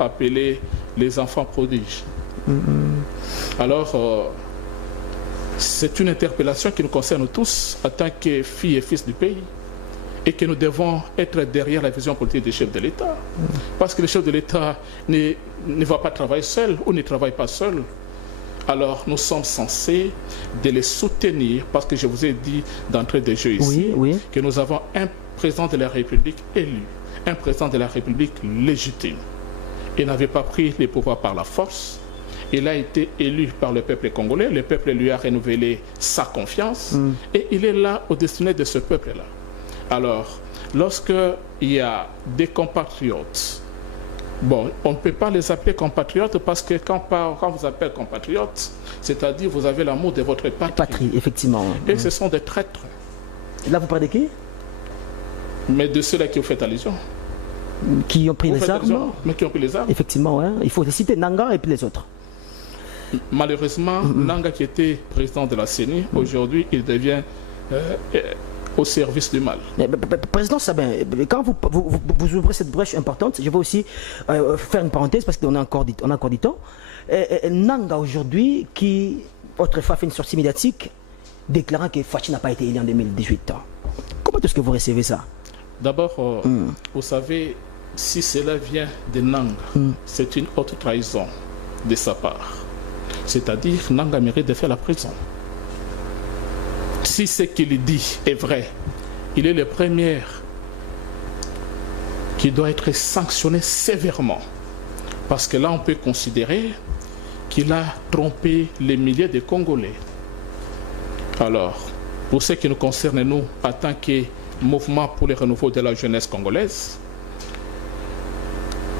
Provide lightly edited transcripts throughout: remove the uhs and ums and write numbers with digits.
appelés les enfants prodiges. Alors, c'est une interpellation qui nous concerne tous en tant que filles et fils du pays et que nous devons être derrière la vision politique des chefs de l'État. Parce que le chef de l'État ne va pas travailler seul ou ne travaille pas seul. Alors nous sommes censés de les soutenir parce que je vous ai dit d'entrée de jeu ici que nous avons un président de la République élu, un président de la République légitime. Il n'avait pas pris les pouvoirs par la force. Il a été élu par le peuple congolais. Le peuple lui a renouvelé sa confiance. Et il est là au destiné de ce peuple-là. Alors, lorsqu'il y a des compatriotes, bon, on ne peut pas les appeler compatriotes parce que quand vous appelez compatriotes, c'est-à-dire vous avez l'amour de votre patrie. Patrie, effectivement. Et ce sont des traîtres. Là, vous parlez de qui? Mais de ceux-là qui ont fait allusion. Qui ont pris les armes? Mais qui ont pris les armes. Effectivement, ouais. Il faut citer Nanga et puis les autres. Malheureusement, Nanga qui était président de la CENI, aujourd'hui, il devient au service du mal. Président Sabin, quand vous ouvrez cette brèche importante, je vais aussi faire une parenthèse parce qu'on a encore du temps. Nanga aujourd'hui, qui autrefois fait une sortie médiatique, déclarant que Fachi n'a pas été élu en 2018. Comment est-ce que vous recevez ça? D'abord, vous savez, si cela vient de Nanga, c'est une haute trahison de sa part. C'est-à-dire, Nanga mérite de faire la prison. Si ce qu'il dit est vrai, il est le premier qui doit être sanctionné sévèrement. Parce que là, on peut considérer qu'il a trompé les milliers de Congolais. Alors, pour ce qui nous concerne, nous, en tant que mouvement pour le renouveau de la jeunesse congolaise,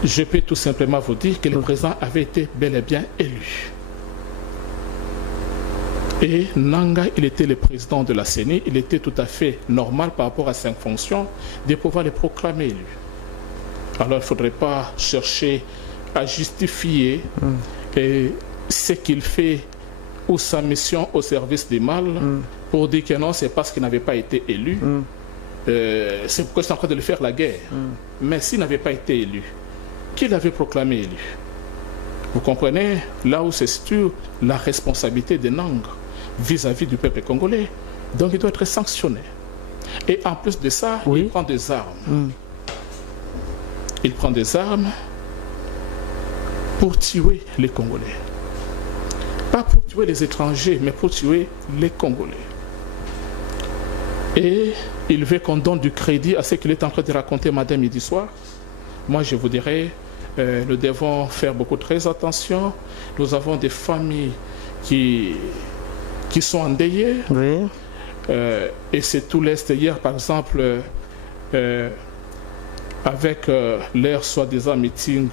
je peux tout simplement vous dire que le président avait été bel et bien élu. Et Nanga, il était le président de la CENI, il était tout à fait normal par rapport à ses fonctions de pouvoir le proclamer élu. Alors il ne faudrait pas chercher à justifier ce qu'il fait ou sa mission au service du mal pour dire que non, c'est parce qu'il n'avait pas été élu. C'est pourquoi c'est en train de lui faire la guerre. Mais s'il n'avait pas été élu, qui l'avait proclamé élu? Vous comprenez là où se situe la responsabilité de Nanga vis-à-vis du peuple congolais. Donc il doit être sanctionné. Et en plus de ça, il prend des armes. Il prend des armes pour tuer les Congolais. Pas pour tuer les étrangers, mais pour tuer les Congolais. Et il veut qu'on donne du crédit à ce qu'il est en train de raconter madame midi soir. Moi, je vous dirais, nous devons faire beaucoup très attention. Nous avons des familles qui sont endeuillées. Et c'est tout l'Est hier, par exemple, avec leur soi-disant meeting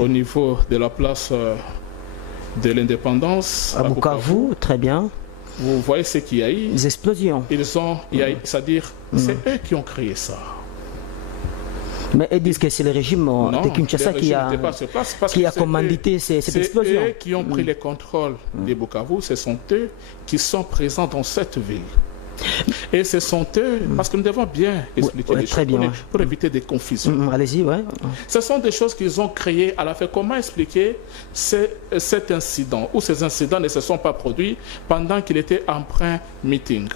au niveau de la place de l'indépendance. À Bukavu, très bien. Vous voyez ce qu'il y a eu. Des explosions. C'est-à-dire, c'est eux qui ont créé ça. Mais ils disent que c'est le régime de Kinshasa qui a commandité cette explosion. C'est eux qui ont pris le contrôle de Bukavu, ce sont eux qui sont présents dans cette ville. Et ce sont eux, parce que nous devons bien expliquer les choses pour éviter des confusions. Allez-y, Ce sont des choses qu'ils ont créées à la fin. Comment expliquer cet incident, ou ces incidents ne se sont pas produits pendant qu'il était en plein meeting?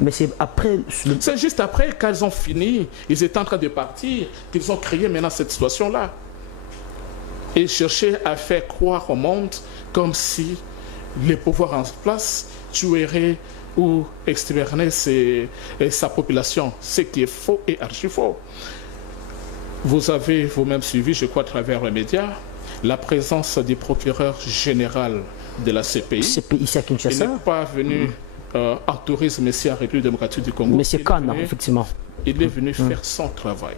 Mais c'est après... C'est juste après qu'ils ont fini, ils étaient en train de partir, qu'ils ont créé maintenant cette situation-là. Et chercher à faire croire au monde comme si les pouvoirs en place tueraient ou exterminer sa population, ce qui est faux et archi faux. Vous avez vous-même suivi, je crois, à travers les médias, la présence du procureur général de la CPI. Ici à Kinshasa. Il n'est pas venu en tourisme ici en République démocratique du Congo. Monsieur Kana, effectivement. Il est venu faire son travail.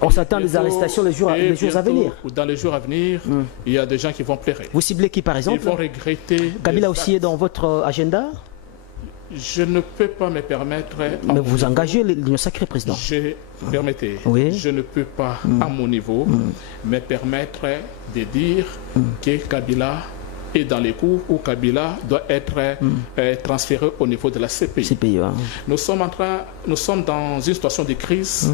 On s'attend des arrestations les jours à venir. Dans les jours à venir, il y a des gens qui vont pleurer. Vous ciblez qui, par exemple? Ils vont regretter. Kabila aussi est dans votre agenda? Je ne peux pas me permettre... Mais vous engagez l'Union sacrée, président. Permettez, je ne peux pas, à mon niveau, me permettre de dire que Kabila est dans les coups où Kabila doit être transféré au niveau de la CPI. Nous sommes dans une situation de crise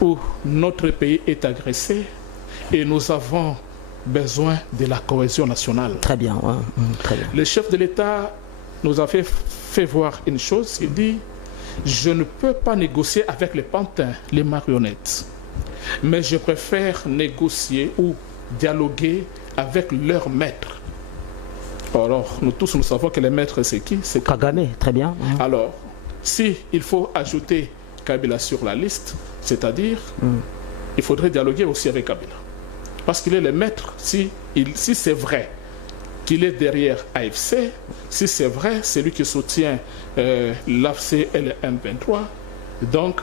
où notre pays est agressé Et nous avons besoin de la cohésion nationale. Très bien, ouais. Très bien. Le chef de l'État nous a fait voir une chose. Il dit, je ne peux pas négocier avec les pantins, les marionnettes, mais je préfère négocier ou dialoguer avec leurs maîtres. Alors, nous tous, nous savons que les maîtres, c'est qui? C'est Kagame, très bien. Alors, si il faut ajouter Kabila sur la liste, c'est-à-dire, il faudrait dialoguer aussi avec Kabila. Parce qu'il est le maître, si c'est vrai qu'il est derrière AFC, si c'est vrai, c'est lui qui soutient l'AFC et le M23, donc